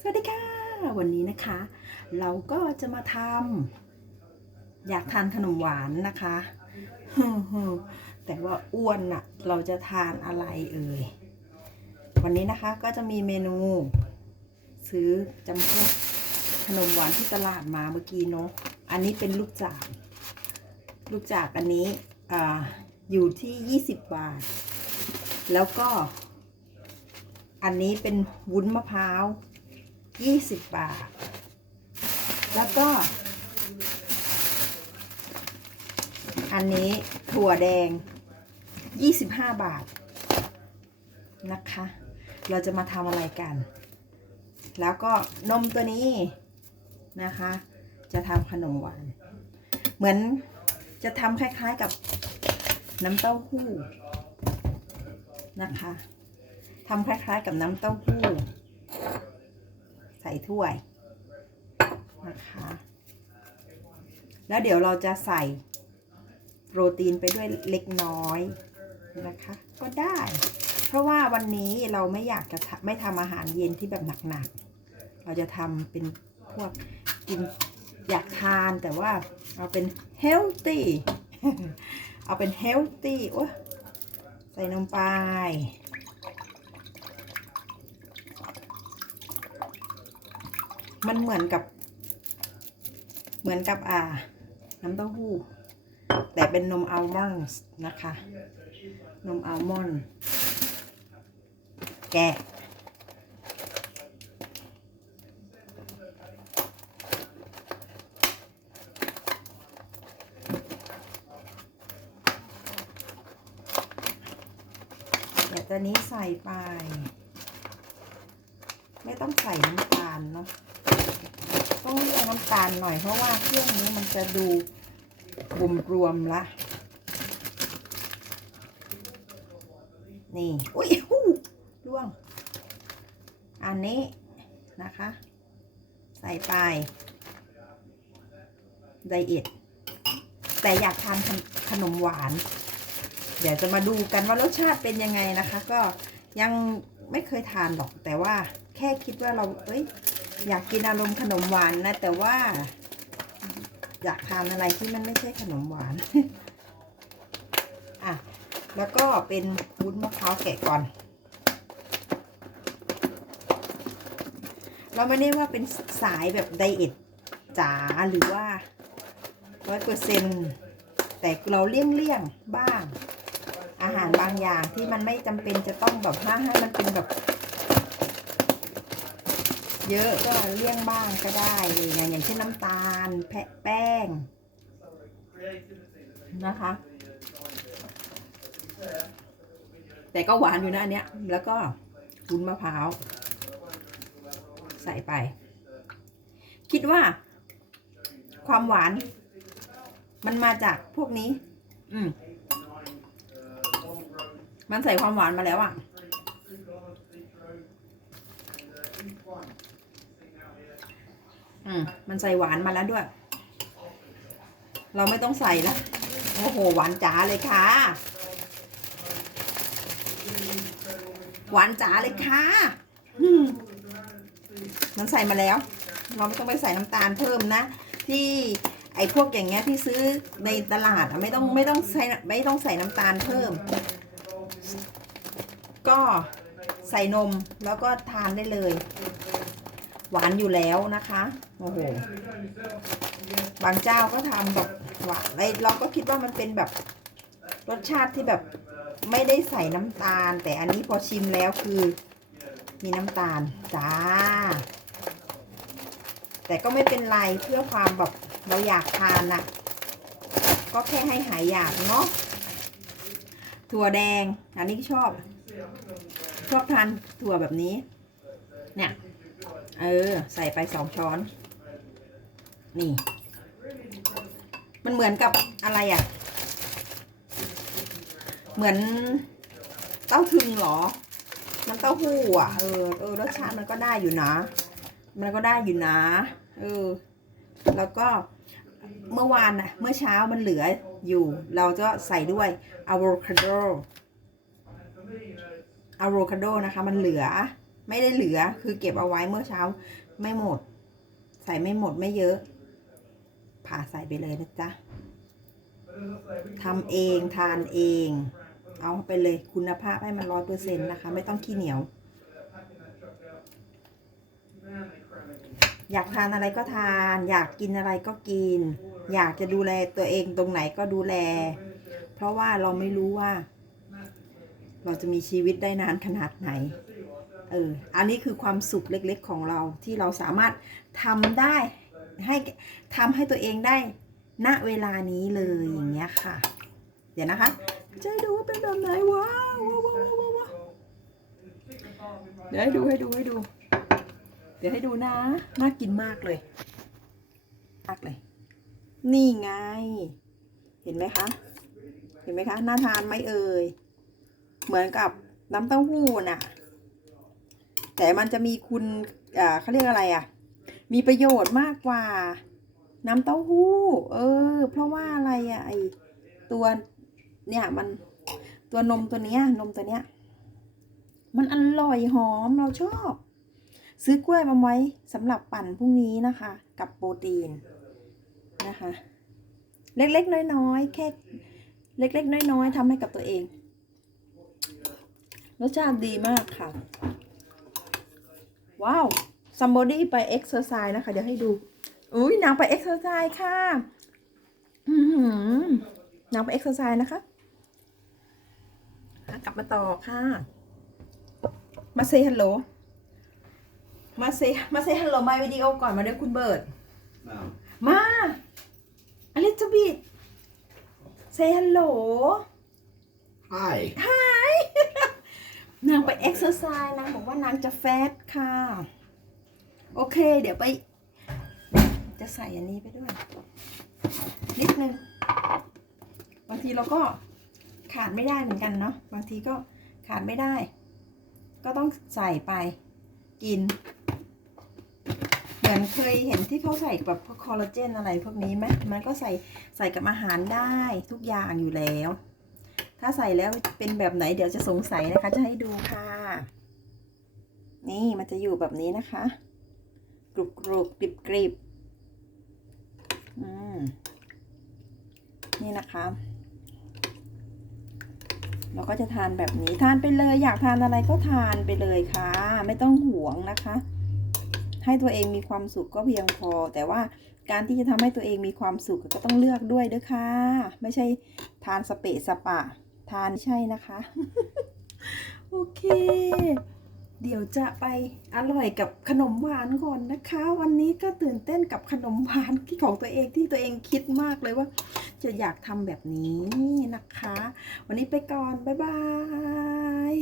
สวัสดีค่ะ วันนี้นะคะ เราก็จะมาทำอยากทานขนมหวานนะคะแต่ว่าอ้วนอะเราจะทานอะไรเอ่ยวันนี้นะคะก็จะมีเมนู ซื้อจำพวกขนมหวานที่ตลาดมาเมื่อกี้เนาะอันนี้เป็นลูกจากลูกจากอันนี้อ่าอยู่ที่ 20 บาท แล้วก็ อันนี้เป็นวุ้นมะพร้าว 20 บาท แล้วก็ อันนี้ถั่วแดง 25 บาท นะคะ เราจะมาทำอะไรกัน แล้วก็นมตัวนี้นะคะ จะทำขนมหวาน เหมือนจะทำคล้ายๆกับน้ำเต้าหู้นะคะทำคล้ายๆกับน้ำเต้าหู้ ส่ถ้วยนะคะ แล้วเดี๋ยวเราจะใส่โปรตีนไปด้วยเล็กน้อยนะคะ ก็ได้ เพราะว่าวันนี้เราไม่อยากจะไม่ทำอาหารเย็นที่แบบหนักๆ เราจะทำเป็นพวกกินอยากทานแต่ว่าเอาเป็นเฮลตี้เอาเป็นเฮลตี้โอ้ใส่นมไป มันเหมือนกับ เหมือนกับอ่า น้ำเต้าหู้ แต่เป็นนมอัลมอนด์นะคะ นมอัลมอนด์แกะเดี๋ยวตัวนี้ใส่ไป ไม่ต้องใส่น้ำตาลเนาะ ต้องเรียกน้ำตาลหน่อยเพราะว่าเครื่องนี้มันจะดูรวมรวมละนี่อุ้ยหูร่วง อันนี้นะคะ ใส่ไปไดเอทแต่อยากทานขนมหวาน เดี๋ยวจะมาดูกันว่ารสชาติเป็นยังไงนะคะ ก็ยังไม่เคยทานหรอกแต่ว่าแค่คิดว่าเรา เอ้ย อยากกินอารมณ์ขนมหวานนะ แต่ว่า อยากทานอะไรที่มันไม่ใช่ขนมหวาน อะ แล้วก็เป็นวุ้นมะพร้าวแกะก่อน เราไม่ได้ว่าเป็นสายแบบไดเอทจ๋าหรือว่าร้อยเปอร์เซ็นแต่เราเลี่ยงเลี่ยงๆบ้าง อาหารบางอย่างที่มันไม่จำเป็นจะต้องแบบห้าให้มันเป็นแบบ เยอะก็เลี่ยงบ้างก็ได้อย่างอย่างเช่นน้ำตาลแพะแป้งนะคะ แต่ก็หวานอยู่นะอันเนี้ย แล้วก็วุ้นมะพร้าว ใส่ไป คิดว่า ความหวาน มันมาจากพวกนี้ อืมมันใส่ความหวานมาแล้วอะ อืมมันใส่หวานมาแล้วด้วย เราไม่ต้องใส่ละโอ้โหหวานจ๋าเลยค่ะ หวานจ๋าเลยค่ะอืมมันใส่มาแล้ว เราไม่ต้องไปใส่น้ำตาลเพิ่มนะ ที่ไอ้พวกอย่างเงี้ยที่ซื้อในตลาดอะไม่ต้องไม่ต้องใส่ไม่ต้องใส่น้ำตาลเพิ่ม ก็ใส่นมแล้วก็ทานได้เลย หวานอยู่แล้วนะคะโอ้โหบางเจ้าก็ทำแบบหวานไอ้เราก็คิดว่ามันเป็นแบบรสชาติที่แบบไม่ได้ใส่น้ำตาล แต่อันนี้พอชิมแล้วคือ มีน้ำตาลจ้า แต่ก็ไม่เป็นไรเพื่อความแบบเราอยากทานน่ะ ก็แค่ให้หายอยากเนาะถั่วแดง อันนี้ชอบ ชอบทานถั่วแบบนี้ เนี่ย เออ ใส่ไปสองช้อน นี่ มันเหมือนกับอะไรอะ่ะ เหมือนเต้าถึงเหรอ น้ำเต้าหู้อะ เออ เออ รสชาติมันก็ได้อยู่นะ มันก็ได้อยู่นะ เออ แล้วก็เมื่อวานน่ะเมื่อเช้ามันเหลืออยู่ เราจะใส่ด้วยอะโวคาโดอะโวคาโดนะคะ มันเหลือ ไม่ได้เหลือ คือเก็บเอาไว้เมื่อเช้า ไม่หมด ใส่ไม่หมดไม่เยอะ ผ่าใส่ไปเลยนะจ๊ะทำเองทานเอง เอาไปเลยคุณภาพให้มันร้อยเปอร์เซ็นต์นะคะ ไม่ต้องขี้เหนียว อยากทานอะไรก็ทาน อยากกินอะไรก็กิน อยากจะดูแลตัวเองตรงไหนก็ดูแล เพราะว่าเราไม่รู้ว่า เราจะมีชีวิตได้นานขนาดไหน เออ อันนี้คือความสุขเล็กๆของเราที่เราสามารถทำได้ให้ทำให้ตัวเองได้ณเวลานี้เลยอย่างเงี้ยค่ะ เดี๋ยวนะคะจะให้ดูว่าเป็นแบบไหนว้าวว้าวว้าวว้าวว้าวเดี๋ยวให้ดูให้ดูให้ดู เดี๋ยวให้ดูนะน่ากินมากเลยมากเลย นี่ไง เห็นไหมคะ เห็นไหมคะน่าทานไหมเอ่ยเหมือนกับน้ำเต้าหู้น่ะ แต่มันจะมีคุณอ่าเขาเรียกอะไรอะ มีประโยชน์มากกว่า น้ำเต้าหู้ เออ เพราะว่าอะไรอะไอตัวเนี่ยมันตัวนมตัวเนี้ยนมตัวเนี้ย มันอร่อยหอมเราชอบ ซื้อกล้วยมาไว้สำหรับปั่นพรุ่งนี้นะคะ กับโปรตีนนะคะ เล็กๆน้อยๆแค่เล็กๆน้อยๆทำให้กับตัวเองรสชาติดีมากค่ะ ว้าว somebody ไป exercise นะคะ เดี๋ยวให้ดู อุ้ยนางไป exercise ค่ะอือหือนางไป exercise นะคะอะกลับมาต่อค่ะ มาเซฮัลโหล มาเซมาเซฮัลโหลมาวิดีโอก่อนมาเดี๋ยวคุณเบิร์ด No. มาอลิซาบิทเซฮัลโหล Hi. หาย นางไปเอ็กซ์ไซส์นางบอกว่านางจะแฟตค่ะ โอเค เดี๋ยวไป จะใส่อันนี้ไปด้วย นิดนึง บางทีเราก็ขาดไม่ได้เหมือนกันเนาะบางทีก็ขาดไม่ได้ ก็ต้องใส่ไปกิน เหมือนเคยเห็นที่เขาใส่แบบพวกคอลลาเจนอะไรพวกนี้ไหมมันก็ใส่ใส่กับอาหารได้ทุกอย่างอยู่แล้ว ถ้าใส่แล้วเป็นแบบไหนเดี๋ยวจะสงสัยนะคะ จะให้ดูค่ะ นี่มันจะอยู่แบบนี้นะคะ กรุบกรุบกริบกริบอืมนี่นะคะ เราก็จะทานแบบนี้ทานไปเลย อยากทานอะไรก็ทานไปเลยค่ะ ไม่ต้องหวงนะคะ ให้ตัวเองมีความสุขก็เพียงพอ แต่ว่าการที่จะทำให้ตัวเองมีความสุขก็ต้องเลือกด้วยเด้อค่ะ ไม่ใช่ทานสเปะสปะ ทานใช่นะคะ โอเค เดี๋ยวจะไปอร่อยกับขนมหวานก่อนนะคะ วันนี้ก็ตื่นเต้นกับขนมหวานที่ของตัวเองที่ตัวเองคิดมากเลยว่า จะอยากทำแบบนี้นะคะ วันนี้ไปก่อน บ๊ายบาย